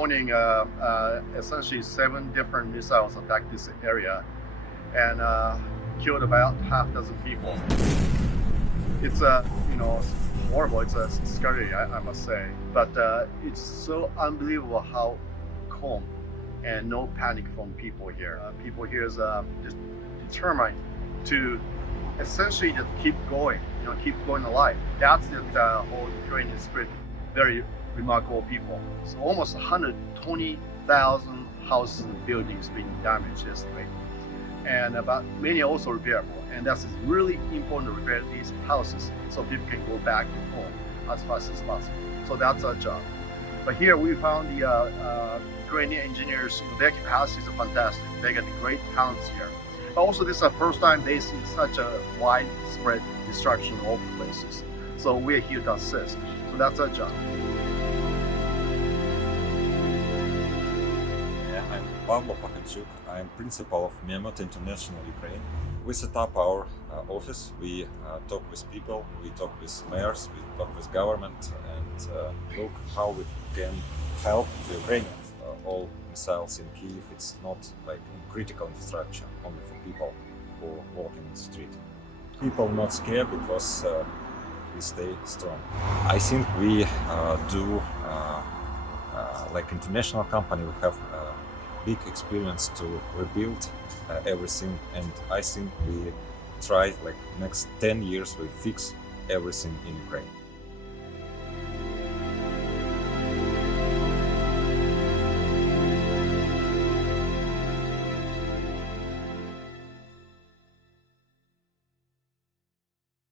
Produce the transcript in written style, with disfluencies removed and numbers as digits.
morning, essentially 7 different missiles attacked this area and killed about half dozen people. It's horrible. It's scary, I must say. But it's so unbelievable how calm and no panic from people here. People here is just determined to essentially just keep going, keep going alive. That's the whole Ukrainian spirit. Very remarkable people. So almost 120,000 houses and buildings being damaged yesterday, and about many also repairable. And that's really important to repair these houses so people can go back home as fast as possible. So that's our job. But here we found the Ukrainian engineers, their capacities are fantastic. They got great talents here. But also this is the first time they see such a widespread destruction all over places. So we're here to assist. So that's our job. I'm Pavlo Pakhanchuk. I'm principal of Miyamoto International Ukraine. We set up our office. We talk with people, we talk with mayors, we talk with government, and look how we can help the Ukrainians. All missiles in Kyiv, it's not like critical infrastructure, only for people who are walking in the street. People not scared because we stay strong. I think we do, like international company, we have big experience to rebuild everything, and I think we try like next 10 years we fix everything in Ukraine.